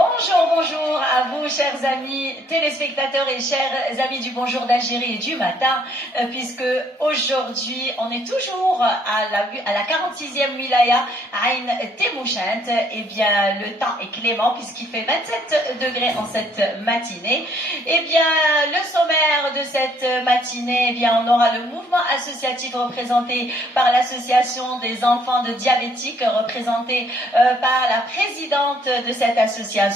Bonjour à vous, chers amis téléspectateurs et chers amis du Bonjour d'Algérie et du matin, puisque aujourd'hui, on est toujours à la 46e wilaya, Ain Temouchent. Eh bien, le temps est clément puisqu'il fait 27 degrés en cette matinée. Eh bien, le sommaire de cette matinée, eh bien, on aura le mouvement associatif représenté par l'association des enfants de diabétiques, représenté par la présidente de cette association.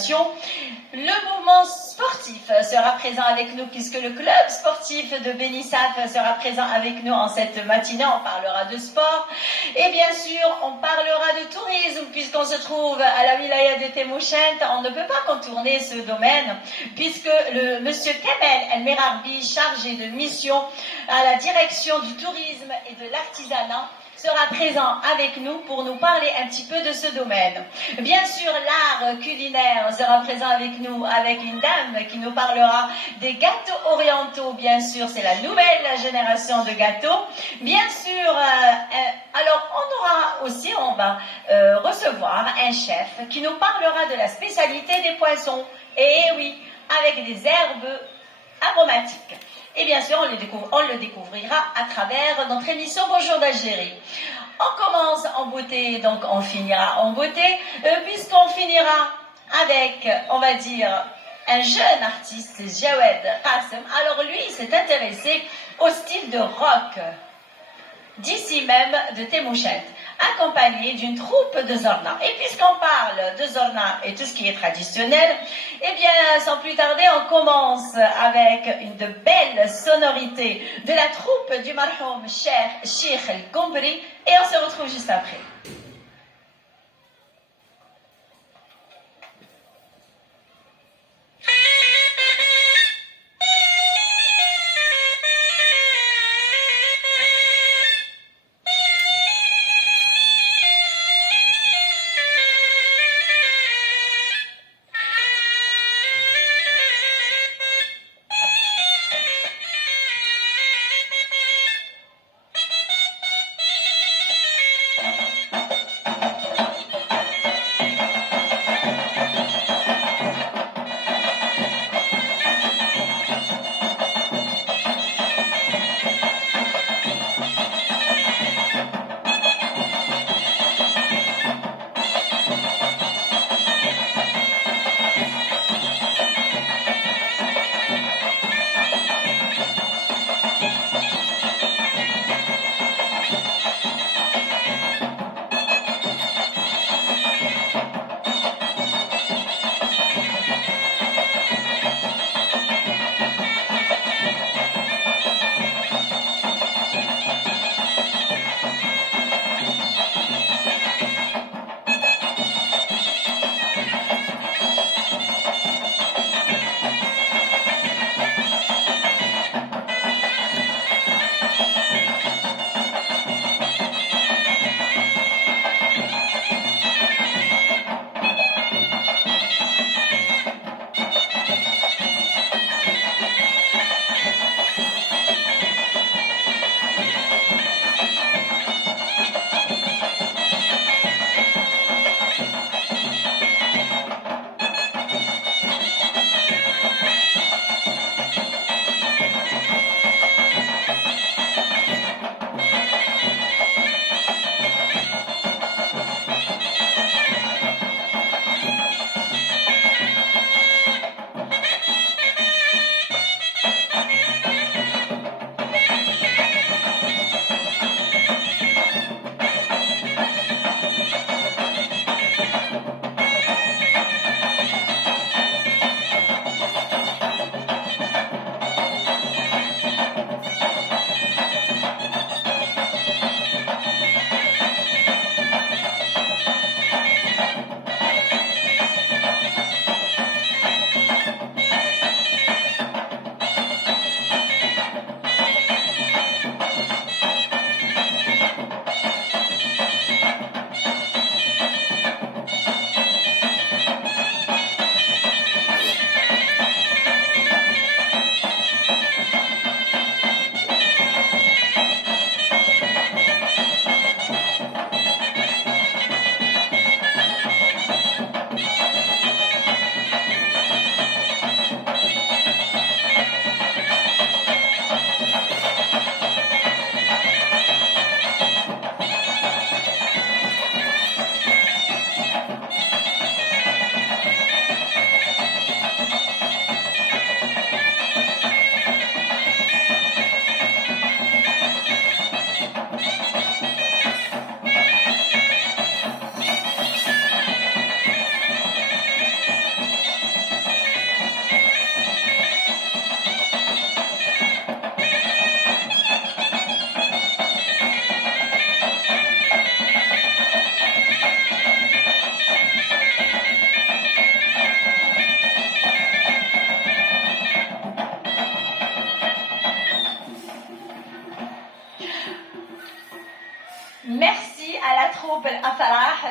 Le mouvement sportif sera présent avec nous puisque le club sportif de Benissaf sera présent avec nous en cette matinée. On parlera de sport et bien sûr on parlera de tourisme puisqu'on se trouve à la wilaya de Temouchent. On ne peut pas contourner ce domaine puisque le monsieur Kamel El Merarbi, chargé de mission à la direction du tourisme et de l'artisanat, sera présent avec nous pour nous parler un petit peu de ce domaine. Bien sûr, l'art culinaire sera présent avec nous, avec une dame qui nous parlera des gâteaux orientaux. Bien sûr, c'est la nouvelle génération de gâteaux. Bien sûr, alors on va recevoir un chef qui nous parlera de la spécialité des poissons. Et oui, avec des herbes aromatiques. Et bien sûr, on le découvrira à travers notre émission Bonjour d'Algérie. On commence en beauté, donc on finira en beauté, puisqu'on finira avec, on va dire, un jeune artiste, Jawed Qassem. Alors lui, il s'est intéressé au style de rock, d'ici même de Temouchent, accompagné d'une troupe de Zorna. Et puisqu'on parle de Zorna et tout ce qui est traditionnel, eh bien, sans plus tarder, on commence avec une de belles sonorités de la troupe du marhoum Cheikh El Kombri et on se retrouve juste après.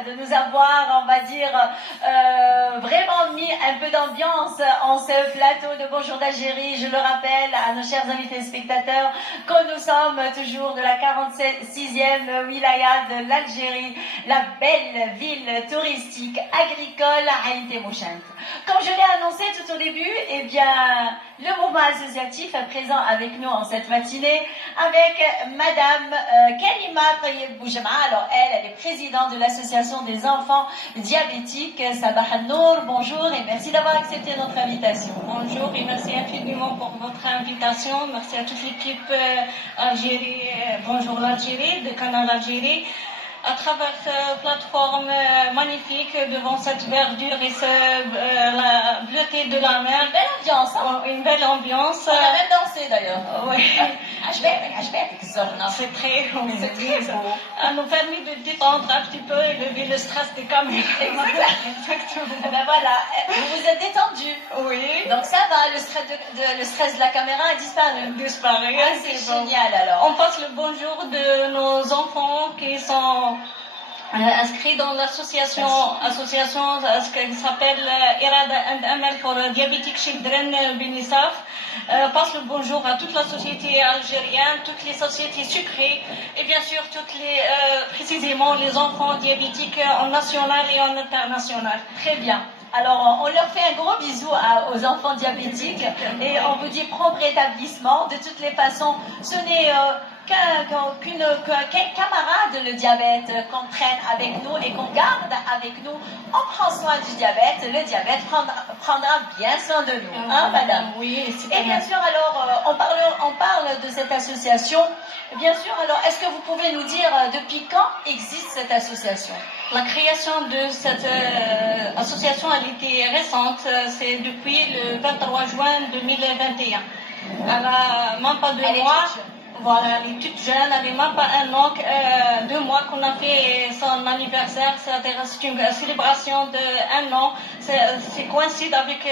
de nous avoir, on va dire, vraiment mis un peu d'ambiance en ce plateau de Bonjour d'Algérie. Je le rappelle à nos chers amis téléspectateurs que nous sommes toujours de la 46e wilaya de l'Algérie, la belle ville touristique agricole Aïn Temouchent. Comme je l'ai annoncé tout au début, eh bien, le mouvement associatif est présent avec nous en cette matinée avec Madame Kalima Tayyib Boujama. Alors elle est présidente de l'association des enfants diabétiques. Sabah al-Nour, bonjour et merci d'avoir accepté notre invitation. Bonjour et merci infiniment pour votre invitation. Merci à toute l'équipe Algérie, Bonjour l'Algérie, de Canal Algérie. À travers cette plateforme magnifique, devant cette verdure et la bleuté de la mer. Belle ambiance, hein? Une belle ambiance. On a même dansé d'ailleurs. Oui. C'est très beau. Ça nous permet de détendre un petit peu et lever le stress des caméras. Exactement. Ben voilà, vous vous êtes détendu. Oui. Donc ça va, le stress de la caméra a disparu. Disparaît. Ah, c'est génial alors. On passe le bonjour de nos enfants qui sont inscrits dans l'association ce qui s'appelle Irada and Amal for Diabetic Children Benisaf. Passe le bonjour à toute la société algérienne, toutes les sociétés sucrées et bien sûr précisément les enfants diabétiques en national et en international. Très bien. Alors, on leur fait un gros bisou aux enfants diabétiques et on vous dit prompt rétablissement. De toutes les façons, ce n'est qu'un camarade, le diabète, qu'on traîne avec nous et qu'on garde avec nous. On prend soin du diabète, le diabète prendra bien soin de nous, hein, madame? Oui, c'est Et bien sûr, alors, on parle de cette association. Bien sûr, alors, est-ce que vous pouvez nous dire depuis quand existe cette association? La création de cette association, elle était récente, c'est depuis le 23 juin 2021. Elle n'a même pas 2 mois. Voilà, elle est toute jeune, elle n'est même pas 1 an, 2 mois qu'on a fait son anniversaire, c'est une célébration de 1 an. C'est coïncide avec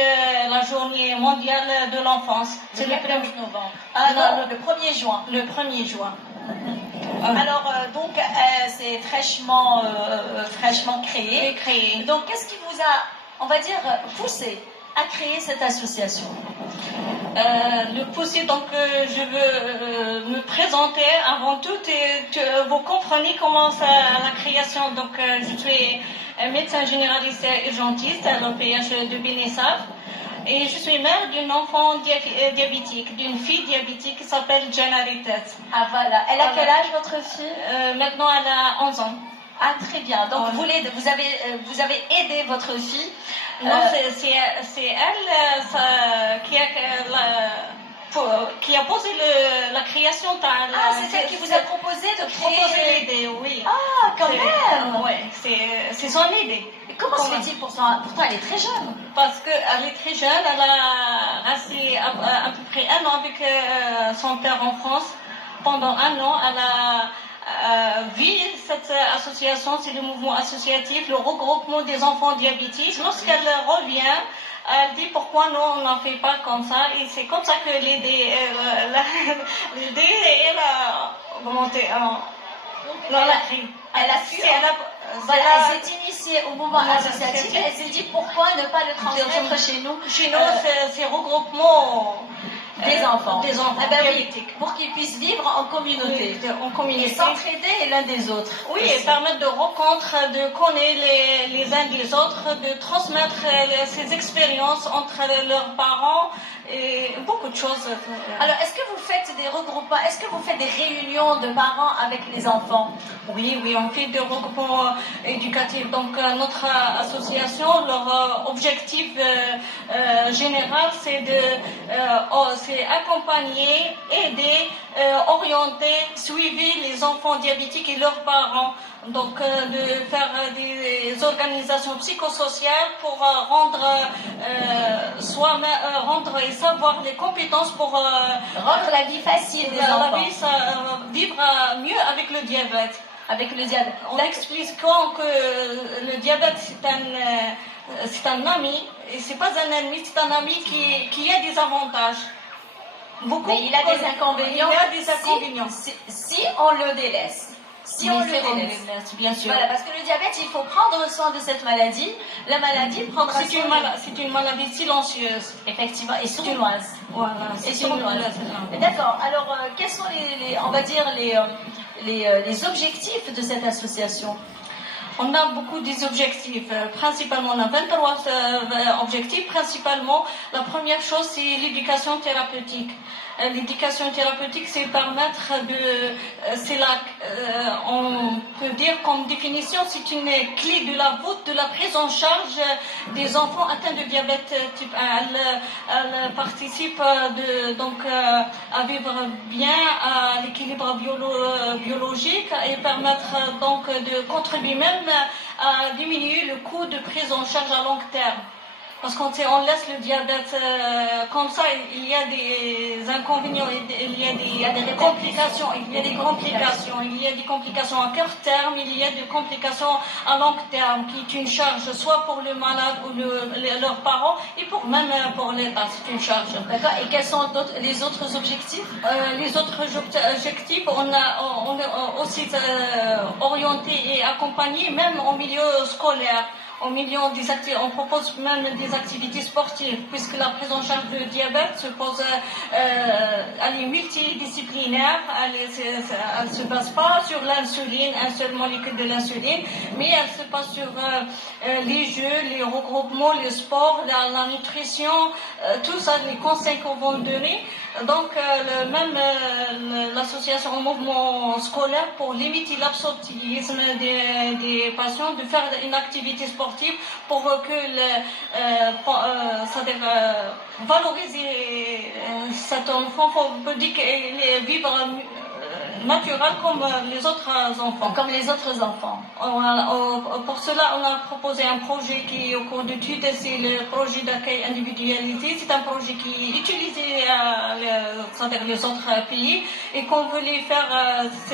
la journée mondiale de l'enfance. C'est le 1er novembre. Ah non, le 1er juin. Le 1er juin. Alors, donc, c'est fraîchement créé. Donc, qu'est-ce qui vous a, on va dire, poussé à créer cette association? Le poussé, donc, je veux me présenter avant tout et vous comprenez comment la création. Donc, je suis médecin généraliste urgentiste à l'OPH de Benisaf. Et je suis mère d'une enfant diabétique, d'une fille diabétique qui s'appelle Jana Ritet. Ah voilà. Elle a quel âge votre fille? Maintenant, elle a 11 ans. Ah très bien. Donc vous avez aidé votre fille. Non, c'est elle qui a posé la création. Ah, c'est elle qui vous a proposé de créer l'idée, oui. Ah, quand même. Oui, c'est son idée. Et comment se fait-il pourtant elle est très jeune? Parce qu'elle est très jeune, elle a resté à peu près 1 an avec son père en France. Pendant 1 an, elle a vu cette association, c'est le mouvement associatif, le regroupement des enfants diabétiques. Lorsqu'elle revient, elle dit pourquoi nous on n'en fait pas comme ça, et c'est comme ça que l'idée elle a remonté. Elle s'est initiée au mouvement associatif, elle s'est dit pourquoi ne pas le transmettre chez nous. Chez nous, c'est regroupement des enfants diabétiques. Pour qu'ils puissent vivre en communauté. Et s'entraider l'un des autres. Oui, et permettre de rencontres, de connaître les uns des autres, de transmettre ces expériences entre leurs parents et beaucoup de choses. Alors, est-ce que vous faites des regroupements, est-ce que vous faites des réunions de parents avec les enfants? Oui, on fait des regroupements éducatifs. Donc, notre association, leur objectif général, c'est accompagner, aider, orienter, suivre les enfants diabétiques et leurs parents. Donc, de faire des organisations psychosociales pour rendre et savoir les compétences pour rendre la vie facile des enfants. Vivre mieux avec le diabète. En expliquant que le diabète c'est un ami, et c'est pas un ennemi, c'est un ami qui a des avantages. Mais il a des inconvénients. Il a des inconvénients. Si on le délaisse. si on le délaisse. Bien sûr. Voilà, parce que le diabète, il faut prendre soin de cette maladie. La maladie prendra soin. C'est une maladie silencieuse. Effectivement, et sournoise. Voilà, et sournoise. D'accord. Alors, quels sont on va dire, les objectifs de cette association? On a beaucoup des objectifs. Principalement, on a 23 objectifs. Principalement, la première chose, c'est l'éducation thérapeutique. L'éducation thérapeutique, c'est permettre on peut dire comme définition, c'est une clé de la voûte de la prise en charge des enfants atteints de diabète type 1. Elle participe à vivre bien à l'équilibre biologique et permettre donc de contribuer même à diminuer le coût de prise en charge à long terme. Parce qu'on laisse le diabète comme ça, il y a des inconvénients, il y a des complications, il y a des complications à court terme, il y a des complications à long terme, qui est une charge soit pour le malade ou leurs parents, et même pour l'État, c'est une charge. D'accord. Et quels sont les autres objectifs? Les autres objectifs, on a aussi orienté et accompagné même au milieu scolaire. On propose même des activités sportives, puisque la prise en charge du diabète elle est multidisciplinaire, elle ne se base pas sur l'insuline, un seul molécule de l'insuline, mais elle se base sur les jeux, les regroupements, le sport, la nutrition, tout ça, les conseils qu'on va donner. Donc, l'association au mouvement scolaire pour limiter l'absentéisme des patients, de faire une activité sportive pour que valoriser cet enfant, on peut dire qu'il vivre naturel comme les autres enfants. Comme les autres enfants. Pour cela, on a proposé un projet qui est au cours d'études, c'est le projet d'accueil individualisé. C'est un projet qui est utilisé les autres pays et qu'on voulait faire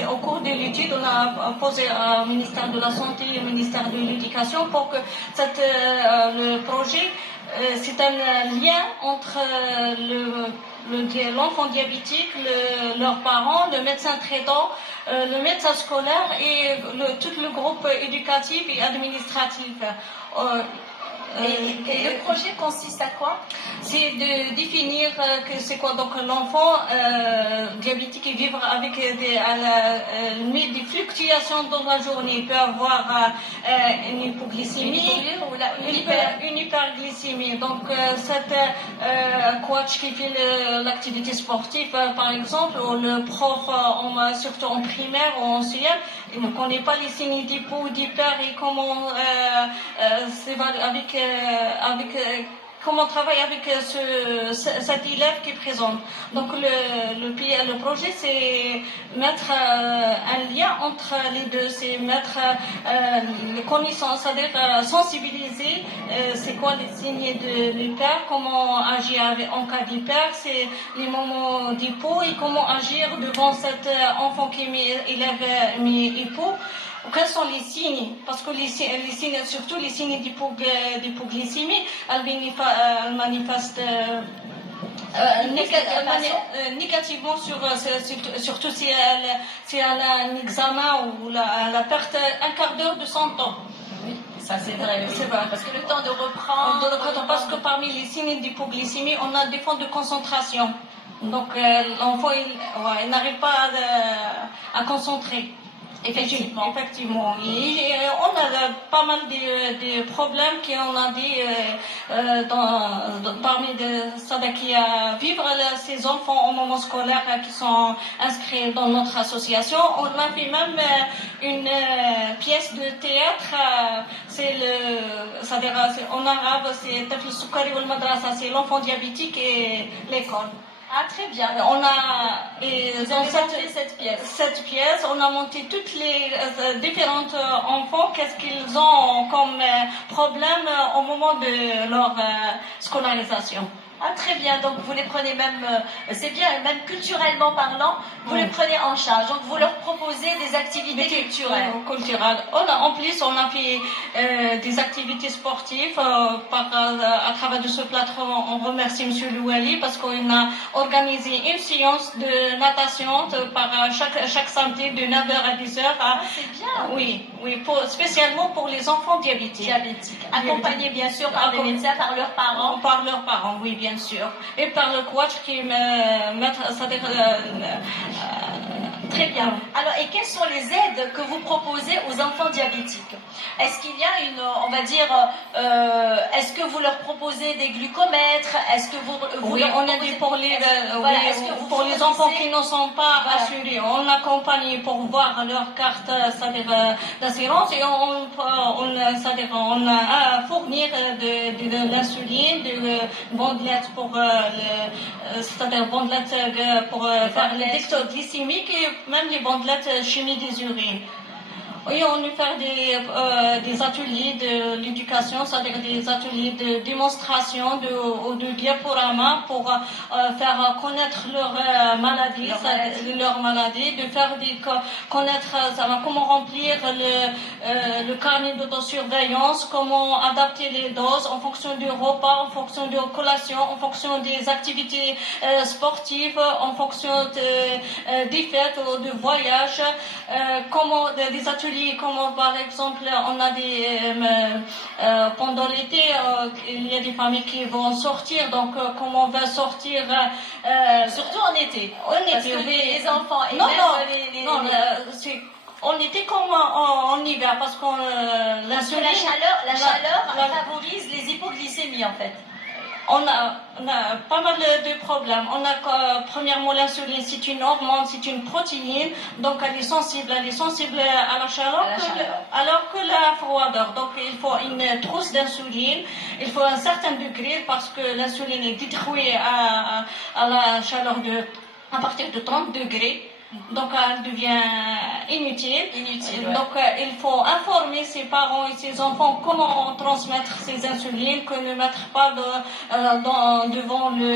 au cours de l'étude. On a posé au ministère de la Santé et au ministère de l'Éducation pour que le projet, c'est un lien entre l'enfant diabétique, leurs parents, le médecin traitant, le médecin scolaire et tout le groupe éducatif et administratif. Et le projet consiste à quoi? C'est de définir que c'est quoi donc l'enfant diabétique et vivre avec des fluctuations dans la journée. Il peut avoir une hypoglycémie, une hyperglycémie. Donc cette coach qui fait l'activité sportive par exemple, ou le prof surtout en primaire ou en CM, il ne connaît pas les signes d'hypo ou d'hyper et comment comment travailler avec cet élève qui présente. Donc le projet, c'est mettre un lien entre les deux, c'est mettre les connaissances, c'est-à-dire sensibiliser c'est quoi les signes de l'hyper, comment agir en cas d'hyper, c'est les moments d'hypo et comment agir devant cet enfant qui est élève hypo. Quels sont les signes? Parce que les signes, surtout les signes d'hypoglycémie, elles manifestent négativement surtout si elle a un examen ou la perte un quart d'heure de son temps. Oui, ça c'est vrai. Oui. C'est vrai. Parce que le temps de reprendre. Parce que parmi les signes d'hypoglycémie, on a des fonds de concentration. Donc l'enfant il n'arrive pas à concentrer. Effectivement. Et on a pas mal de problèmes qu'on a dit parmi ceux qui vivent ces enfants au moment scolaire qui sont inscrits dans notre association. On a fait même une pièce de théâtre. C'est-à-dire en arabe, c'est Tafl Soukari wal Madrasa, c'est l'enfant diabétique et l'école. Ah, très bien. On a dans cette pièce, on a monté toutes les différentes enfants, qu'est-ce qu'ils ont comme problème au moment de leur scolarisation. Ah, très bien, donc vous les prenez même, c'est bien, même culturellement parlant, vous les prenez en charge. Donc vous leur proposez des activités culturelles. En plus, on a fait des activités sportives à travers de ce plateforme. On remercie M. Louali parce qu'on a organisé une séance de natation chaque samedi de 9h à 10h. Ah, c'est bien. Oui, spécialement pour les enfants diabétiques. Accompagnés bien sûr par des médecins, par leurs parents. Par leurs parents, oui, bien sûr. Et par le coach qui c'est-à-dire très bien. Alors, et quelles sont les aides que vous proposez aux enfants diabétiques? Est-ce qu'il y a une, on va dire, est-ce que vous leur proposez des glucomètres? Est-ce que vous oui, leur on a dit pour les enfants qui ne sont pas assurés, on accompagne pour voir leur carte, c'est-à-dire d'assurance, et c'est-à-dire on a fournir de l'insuline, de bandelettes pour c'est-à-dire bandelettes pour faire les tests glycémiques et même les bandelettes chimie des urines. Oui, on a fait des ateliers de l'éducation, c'est-à-dire des ateliers de démonstration de diaporama pour faire connaître leur maladie, de faire connaître comment remplir le carnet d'autosurveillance, comment adapter les doses en fonction du repas, en fonction de collations, en fonction des activités sportives, en fonction des fêtes ou de voyages, comment des ateliers comme par exemple on a pendant l'été il y a des familles qui vont sortir, donc comment on va sortir surtout en été parce que les enfants et on était comme en hiver parce que la chaleur favorise les hypoglycémies en fait. On a pas mal de problèmes. On a premièrement l'insuline, c'est une hormone, c'est une protéine, donc elle est sensible à la chaleur, alors que la froideur. Donc il faut une trousse d'insuline, il faut un certain degré parce que l'insuline est détruite à la chaleur à partir de 30 degrés. Donc elle devient inutile. Donc il faut informer ses parents et ses enfants comment transmettre ces insulines, que ne mettre pas devant le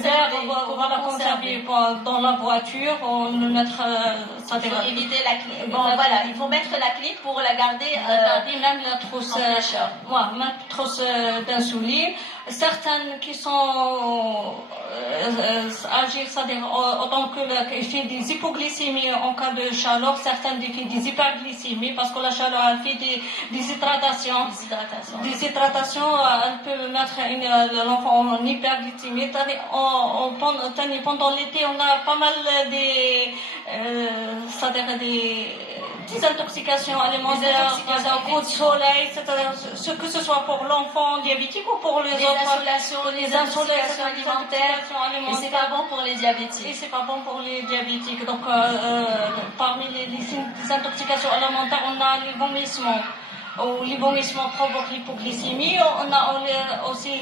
verre, voilà, conserver dans la voiture, ou ne mettre il faut éviter la clé. Bon voilà, il faut mettre la clé pour la garder. Même la trousse, d'insuline. Certaines qui sont agir, c'est-à-dire autant qu'il fait des hypoglycémies en cas de chaleur, certaines fait des hyperglycémies parce que la chaleur elle fait des déshydratations. Elle peut mettre l'enfant en hyperglycémie. Pendant l'été, on a pas mal c'est-à-dire des intoxications alimentaires, un coup de soleil, c'est-à-dire que ce soit pour l'enfant diabétique ou pour les autres. Les insolations alimentaires. Et c'est pas bon pour les diabétiques. Et c'est pas bon pour les diabétiques. Donc, parmi les intoxications alimentaires, on a les vomissements. Les vomissements provoquent l'hypoglycémie. On a aussi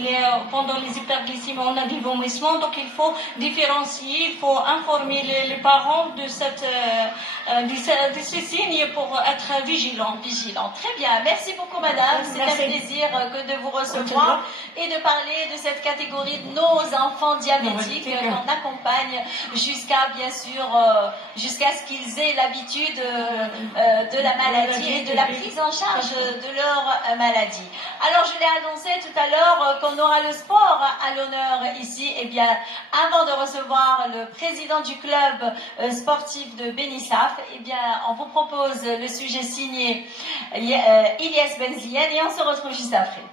pendant les hyperglycémies, on a des vomissements. Donc il faut différencier, il faut informer les parents de ces signes pour être vigilants. Très bien. Merci beaucoup, madame. C'est un plaisir que de vous recevoir et de parler de cette catégorie de nos enfants diabétiques qu'on accompagne jusqu'à ce qu'ils aient l'habitude de la maladie et de la prise en charge de leur maladie. Alors je l'ai annoncé tout à l'heure qu'on aura le sport à l'honneur ici. Et bien avant de recevoir le président du club sportif de Benissaf, et bien on vous propose le sujet signé Ilyes Benzien et on se retrouve juste après.